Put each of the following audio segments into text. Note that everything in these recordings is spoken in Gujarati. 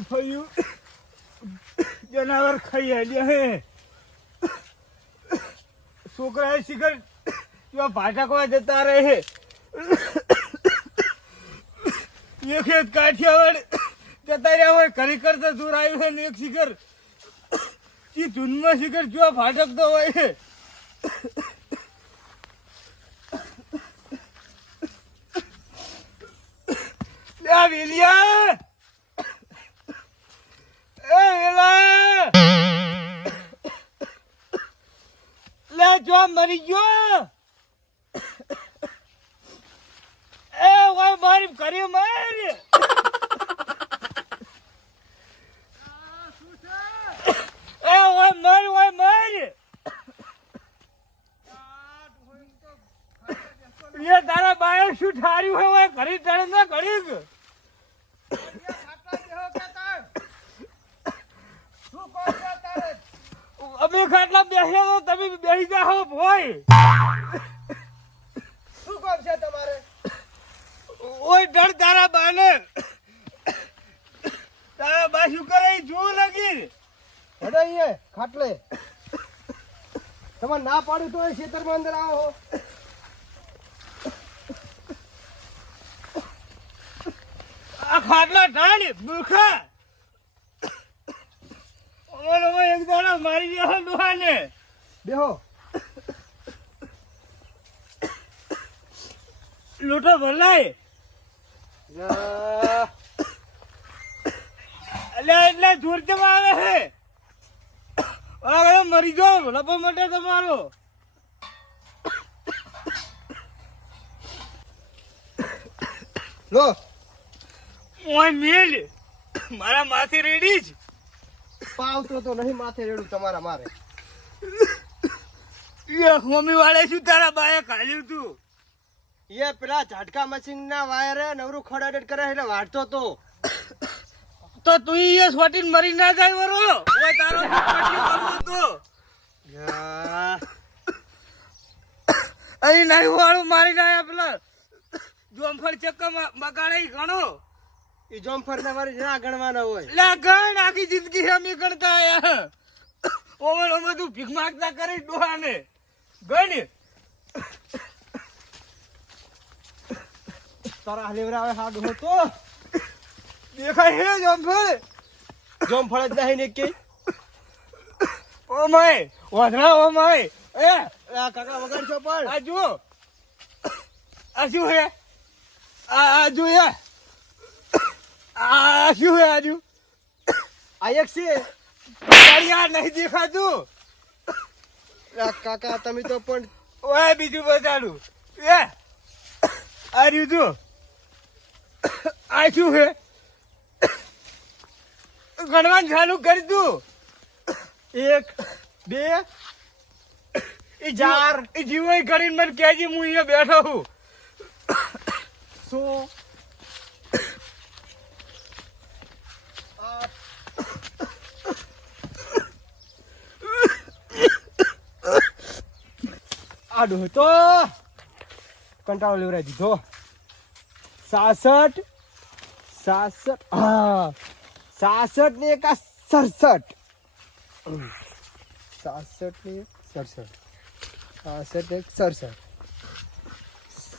જોમફળિયું જનાવર ખાઈ આવ્યા હે છોકરાએ શિખર ભાટકવા જતા રહે એક એક કાઠિયાવાડ જતા રહ્યા હોય ઘરી કરતા દૂર આવ્યું છે ને એક શિખર એ ધૂનમાં શિખર જો ભાટકતો હોય છે વેલિયા એ વેલા લે જો મરી ગયો એ ઓય મારી કરી માર એ ઓય માર ये तारा बाय શું ઠાર્યું હે ઓય ઘડી ટળ ના ઘડીક અમે ખાટલા બેસ્યા તો તમે બેસી જાઓ ભોય શું કામ છે તમારે ઓય ડર તારા બાને તારા બા શું કરે જો લાગી હેડો અહીંયા ખાટલે તમારે ના પાડ્યું તો ખેતરમાં અંદર આવો આ ખાટલા ઢાળી મૂર્ખા ઓલો એક દાડા મારી ગયા દુહાને બેહો લૂંટો ભલાય એટલે જોર કેમ આવે છે મરી ગયો લપો માટે તમારો લો ઓય મેલ મારા માથે રેડી જ પાવતો તો નહીં માથે રેડું તમારા મારે એ મમ્મી વાળે શું તારા બાએ કાઢ્યું તું એ પેલા ઝાટકા મશીન ના વાયરે નવરું ખડાડેટ કરે એટલે વાળતો તો તું એ સ્વાટીન મરી ના જાય વરો ઓય તારો તો અહીં નહીં વાળું મારી નાયા પેલા જોમફળ ચક્કા બગાડાઈ ઘણો એ જોમફર ને મારી ના ગણવાના હોય લે ગણ આખી જિંદગી અમે ગણતા આયા ઓવર બધું ભીખ માંગતા કરી ડોહાને ગણ તારા હલેવરા આવે હાડ હો તો દેખાય હે જોમફળ જોમફળ જ નહીં ને કે ઓ માય વાધરા ઓ માય એ આ કાકા વગર છો પણ આ જુઓ આ શું હે આ જો યાર આ શું હે આજુ આ એક છે યાર નહીં દેખાતું આ કાકા તમે તો પણ ઓય બીજું બતાડું એ આ રહ્યું જો આ શું હે ગણવાનું ચાલુ કરી દઉં 1 2 ચાર એ જીવો કરીને મને કહેજે હું અહીંયા બેઠો છું 100 આડો તો કંટાળો લેવરાઈ દીધો 66 હા 66 ને એક 67 67 ને 67 67 એક 67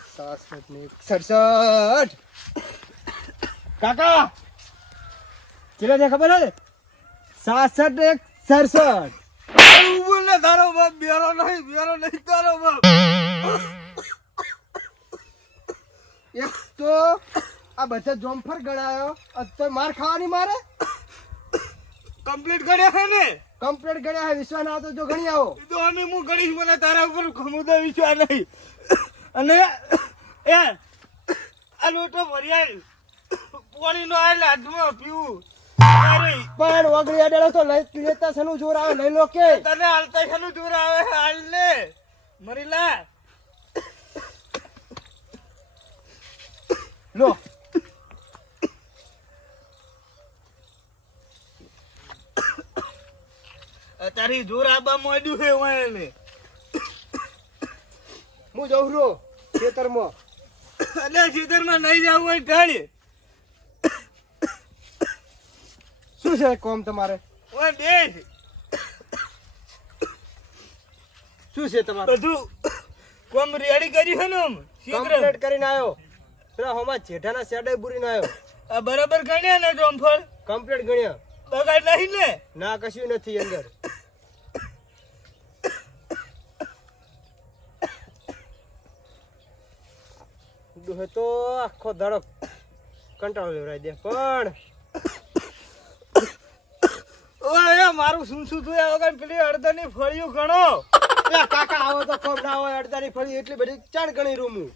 67 ને 67 કાકા ચેલા ને ખબર હે 67 ને 67 બોલે તારો બાપ બેરો નહીં તારો બાપ એક તો આ બધા જોમફર ગણાયો તો માર ખાવાની મારે કમ્પ્લીટ કર્યા છે ને કમ્પ્લીટ ગણ્યા હે વિશ્વાસ ના આવતો જો ગણી આવો એ તો અમે હું ગણીશ મને તારા ઉપર ખમુદા વિશ્વાસ નહીં અને એ આ લોટો ભર્યા પાણીનો આ લાદમાં પીવું અરે પણ ઓગળી અડેલો તો લેતા સનું જોર આવે લઈ લો કે તને હાલતા શાનું જોર આવે હાલ ને મરી લા લો તારી જોર આબા મોડ્યું છે વાને હું જઉં છું ખેતરમાં અલે ખેતરમાં નહીં જવું હોય ઢાળી શું છે કોમ તમારે? ઓય બે શું છે તમારે? બધું કોમ રેડી કર્યું છે ને આમ કમ્પ્લીટ કરીને આવ્યો. પેલા હોમાં જેઠાના શેડે બુરીને આવ્યો. આ બરાબર ગણ્યા ને જોમફળ કમ્પ્લીટ ગણ્યા. બગાડ નહીં ને? ના કશું નથી અંદર. દુહે તો આખો દાડો કંટાળો લેવરાઈ દે પણ ઓય મારું શું શું તું વગર પેલી અડધની ફળિયું ગણો. એ કાકા આવો તો કોમ ના હોય. અડધાની ફળી એટલી બધી ચાણ ગણી રૂમું.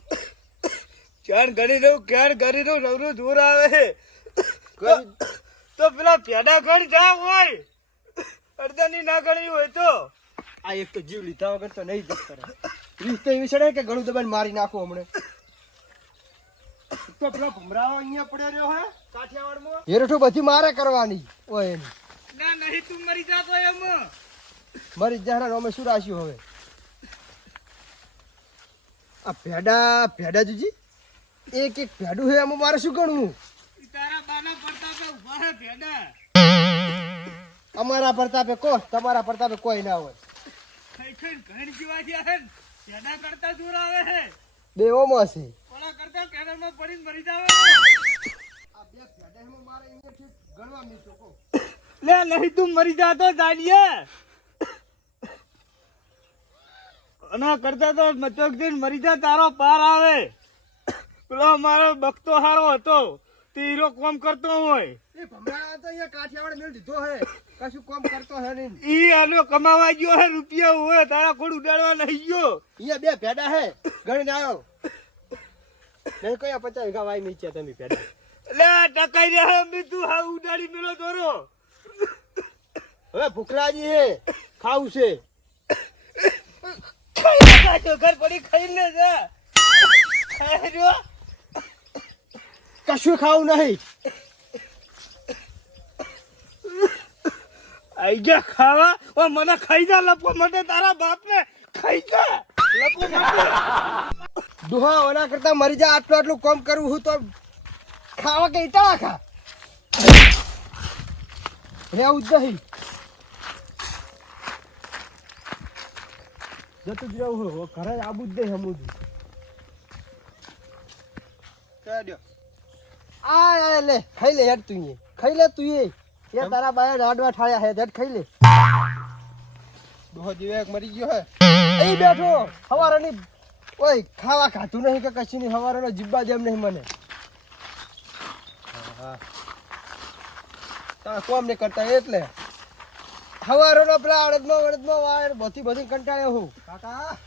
ક્યાં ગણી રહું ક્યાં ગણી રહું નવરું દૂર આવે તો પેલા પેડા ગણ જા હોય અડધાની ના ગણી હોય તો. આ એક તો જીવ લીધા વગર તો નહીં જ કરે. રીત તો એવી છે કે ગળું દબાઈને મારી નાખો હમણે. તો પેલો ભમરાઓ અહીંયા પડ્યો રહ્યો હે કાઠિયાવાડમાં. હેરઠું બધી મારે કરવાની ઓય એની. ના નહીં તું મરી જાતો એમ. મારી જહરા અમે શું રાખ્યું હવે? આ ભેડા જુજી એક એક ભેડું હે એમાં મારે શું ગણવું? તારા બાના પડતા ઉભા હે ભેડા. અમારા પ્રતાપે કો તમારા પ્રતાપે કોઈ ના હોય. ખાઈ ખાઈ ઘર જીવા ગયા હે ભેડા કરતા દૂર આવે હે. બે ઓમાં છે. ઓલા કરતા કેનલમાં પડીને મરી જાવે. આ બે ભેડા એમાં મારે અહીંયાથી ગણવા મીતો કો. લે નહીં તું મરી જાતો જાડિયા. આના કરતા તો મચોક જઈને મરી જા તારો પાર આવે. પેલો મારો બકતો હારો હતો તે હીરો કોમ કરતો હોય. એ ભમરા તો અહીંયા કાઠિયાવાડ મેળ દીધો હે. કશું કામ કરતો હે નહીં. ઈ આનો કમાવા ગયો હે રૂપિયા હોય તારા ખોડ ઉડાડવા નહીં ગયો. અહીંયા બે ભેડા હે ગણીને આવ્યો. નહીં કયા 50 વીઘા વાઈ નીચે તમે ભેડા. લે ટકાઈ રે હે તું હા ઉડાડી મેલો દોરો. હવે ભૂખલાજી હે ખાવું છે. ઘર પડી ખાઈ લે જા. ખાઈ રહ્યો કશું ખાવું નહીં. આઈ ગયા ખાવા. ઓ મને ખાઈ જા લપો માટે તારા બાપને ખાઈ જા લપો માટે. દુહા ઓના કરતા મરી જા. આટલું કામ કરું હું તો ખાવા કે ઈટાળા ખા રેવું જ નહીં. જતું જ રહેવું હોય ઘરે જ આબુ જ નહીં સમું આ લે ખાઈ લે યાર તું ખાઈ લે તું એ તારા બાયા લાડવા ઠાળ્યા હે હેડ ખાઈ લે. દોહો જીવે મરી ગયો હે એ બેઠો હવારાની ઓય ખાવા ખાધું નહીં કે કશું નહીં. હવારાનો જીબ્બા જેમ નહીં મને. તમે કોમ નહીં કરતા એટલે હવારોનો પેલા અડદમાં વાળ બધી કંટાળ્યો હું. કાકા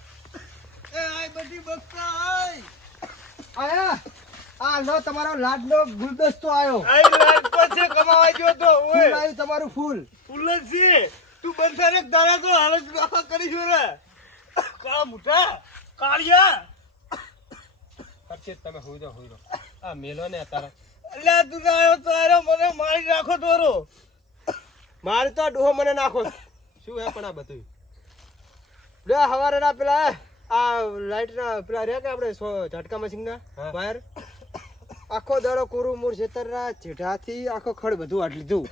એ આય બધી બક્કા આય. આયા આ લો તમારો લાડનો ગુલદસ્તો આવ્યો. આઈ લાડ પછી કમાવા ગયો તો ફૂલ ઓય આવ્યું તમારું ફૂલ. ફૂલ જ છે. તું બંધારે દાડા તો હાલ જ બાપા કરીશું રે. કાળા મુઠા કાળિયા ખર્ચે તમે હોઈ દો આ મેલો ને તારા. અલ્યા તું આવ્યો તો આરો મને મારી નાખો દોરો. મારે તો ડોહો મને નાખો શું હે પણ આ બધું લે હવારેના પેલા આ લાઈટના પેલા રે કે આપણે ઝટકા મશીનના વાયર આખો દાડો કોરું મૂળ છેતરના જેઠાથી આખો ખડ બધું આટ લીધું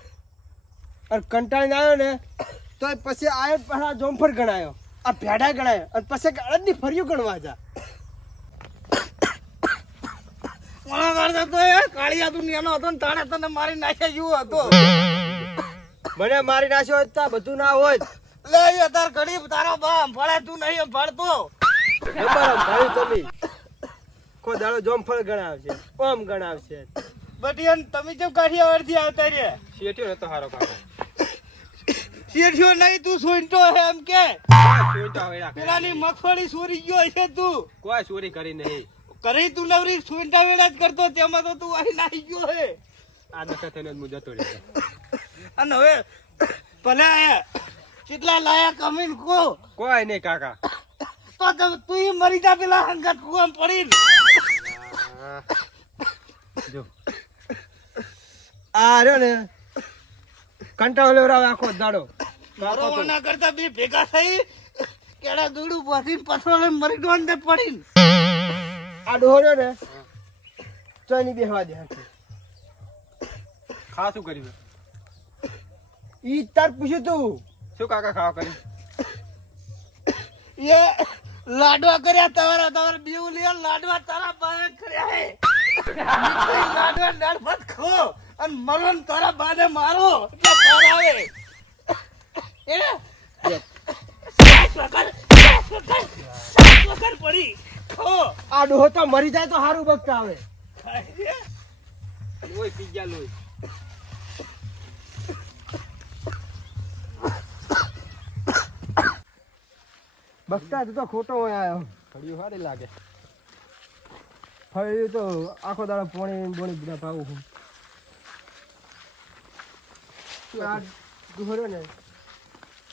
અને કંટાળીને આવ્યો ને તો પછી આયો પહેલા જોમફળ ગણાયો આ ભેડા ગણાયો અને પછી અડદની ફર્યું ગણવા જા. કોણા કરતા તો એ કાળિયા તું નેનો હતો ને તાણે તને મારી નાખ્યા જેવો હતો. મને મારી નાખ્યો હોત તો આ બધું ના હોય. લે એ તાર ઘડી તારો બા ભળે તું નહીં ભળતો. ભાઈ તમે કો દાડો જોમફળ ગણાવશે ઓમ ગણાવશે. બટિયાન તમે કેમ કાઠિયાવાડથી આવતા રે? શેઠિયો નતો હારો કાકા. શેઠિયો નહીં તું સોઈન્ટો હે એમ કે. સોઈન્ટો હવે પેલાની મગફળી ચોરી ગયો છે તું. કોઈ ચોરી કરી નહીં. કરી તું નવરી સોઈન્ટા વેળા જ કરતો તેમાં તો તું અહીં નાહી ગયો હે. આ નકા થઈને હું જતો રહ્યો. અને હવે ભલે કેટલા લાયા કમીન કો કોઈ નહીં કાકા. તો તું મરી જા પેલા હંગત કુવામ પડીને. જો આ રહ્યો ને કંટાળો લેવરાવે આખો દાડો. મારો વાના કરતા બે ભેગા થઈ કેડા દોડું પાછી પથરો મરી ડોન દે પડીને. આ ડોહો રહ્યો ને ચોની બેહવા દે. ખાસું કર્યું ઈ તાર પૂછ્યું તું શું કાકા ખાવા કરી એ લાડવા કર્યા તમારા બીવું લે લાડવા તારા બાએ કર્યા હે મીઠાઈ લાડવા દાળ ભાત ખો અને મરો ને તારા બાને મારો એટલે પરાવે એ વગર પડી ખો આ ડોહો તો મરી જાય તો સારું બગતા આવે લોહી પી ગયા લોહી બગતા તું તો ખોટો હોય આવ્યો ફળિયું સારી લાગે ફળિયું તો આખો દાડો પોણી બોણી બધા પાવું છું આ ડોહો રહ્યો ને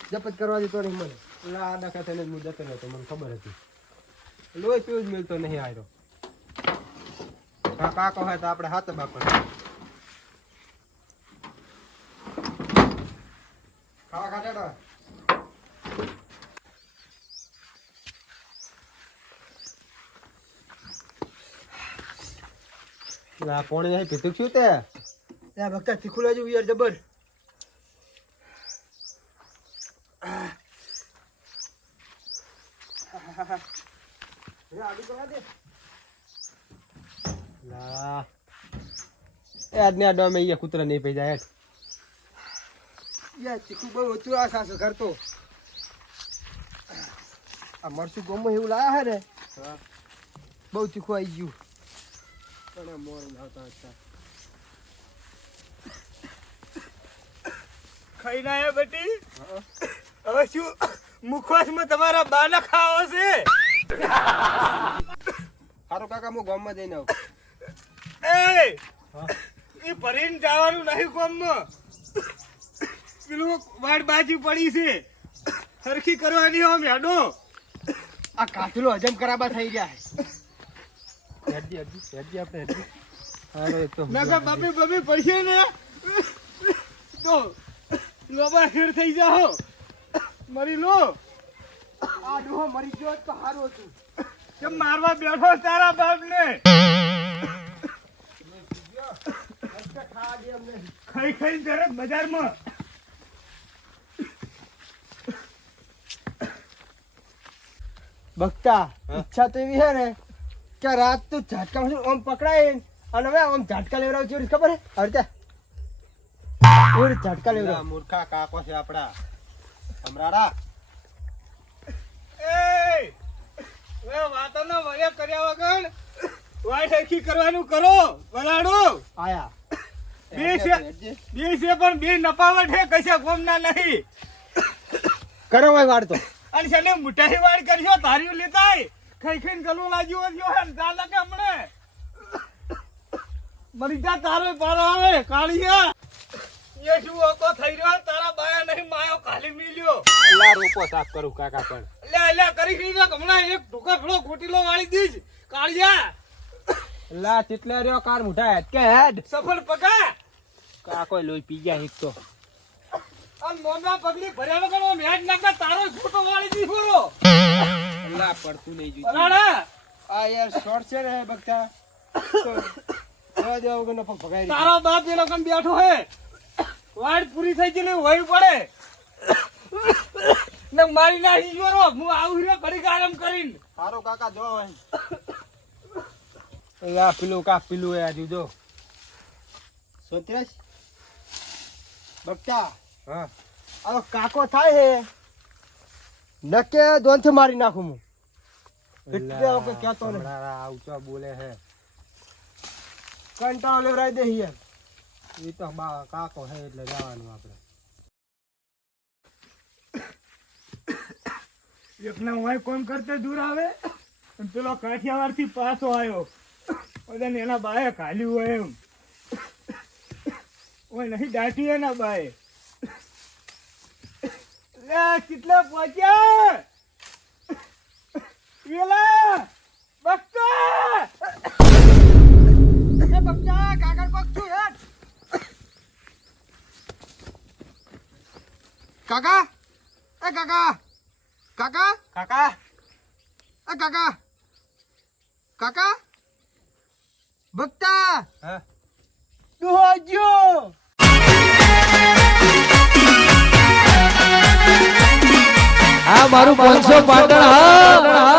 જપત કરવા જતો નહીં મને આ ડખા થઈને હું જતો નતો મને ખબર હતી લોહી પીવું જ મિલતો નહીં આવ્યો કાકો હોય તો આપણે હાથ બાપ ખાવા ખાટે ના પોણી અહીં પીતું છું તે ભક્તા તીખું લાજુ યાર જબર આજની આ ડોમે અહીંયા કૂતરા નહીં પી જાય યાર તીખું બહુ ઓછું આ સાસુ કરતો આ મરચું ગમો એવું લાયા હે ને બહુ તીખું આવી ગયું પણ મોર લાવતા હતા ખાઈ ના આયા બેટી હવે શું મુખવાસમાં તમારા બાના ખાવો છે હારો કાકા હું ગામમાં જઈને આવું એ ભરીને જવાનું નહીં ગામમાં પેલું વાડ બાજી પડી છે સરખી કરવાની આમ હેડો આ કાચલો હજમ કરાબા થઈ ગયા હેડી આપણે હારો તો ના બબે પડશે ને તો લોબા ખેર થઈ જાઓ મરી લો આ ડોહો મરી ગયો તો હારું હતું કેમ મારવા બેઠો તારા બાપ ને ખાઈ ખાઈ જરક બજારમાં બગતા ઈચ્છા તો એવી હે ને કે રાત તું ઝાટકા આમ પકડાય અને હવે આમ ઝાટકા લેવડાવ છે ખબર હે હરતા ઓર ઝાટકા લેવડાવ મૂર્ખા કાકો છે આપડા હમરાડા એ વે વાતનો વળે કર્યા વગર વાય ઠેકી કરવાનું કરો વલાડો આયા બે છે પણ બે નપાવટ હે કશે ગોમના નહીં કરો ભાઈ વાળતો અને છેને મુઠાઈ વાળ કરજો તારીઓ લેતાય ખાઈ ખાઈને ગલું લાગ્યું હોય હે દાદા કે હમણે મરી જા તારો પારો આવે કાળિયા એ શું ઓકો થઈ રહ્યો તારા બાયા નહીં માયો ખાલી મિલ્યો લા રોપો સાફ કરું કાકા પણ લે કરી ખીને હમણાં એક ઢોકા ફળો ગોટીલો વાળી દીજ કાળિયા લા ચિતલે રહ્યો કાર મુઠા હેડ કે હેડ સફળ પકા કાકો લોહી પી ગયા એક તો આ મોમના પગલી ભર્યા વગર ઓ મેચ નાખા તારો ફોટો વાળી દી ફોરો લા પડતું નહીં જોઈ બરાડા આ યાર શોર્ટ છે ને બગતા તો દેવ વગર નો ભગાઈ તારો બાપ એ લોકો બેઠો હે વાડ પૂરી થઈ ગઈ હોય પડે ને મારી નાખી જોરો હું આવું રે ઘડી આરામ કરીને હારો કાકા જો લા પેલું એ આજુ જો સોત્રેસ બગતા હા આ કાકો થાય હે નકે દોનથી મારી નાખું હું એટલે ઓકે કહેતો ને આવચો બોલે હે કંટાળો લેવરાઈ દે યાર એ તો કાકો હે એટલે જવાનું આપણે એકના હોય કોમ કરતે દૂર આવે અને પેલો કાઠિયાવાડ થી પાછો આવ્યો બધાને એના બાએ ખાલ્યું હોય એમ ઓય નહીં દાટી એના બાએ લે કેટલા પહોંચ્યા વેલા બક્કા એ બચ્ચા કાકા પક્ષું હેડ કાકા એ કાકા કાકા કાકા એ કાકા કાકા ભક્તા દોજો મારું 500 પાટણ હા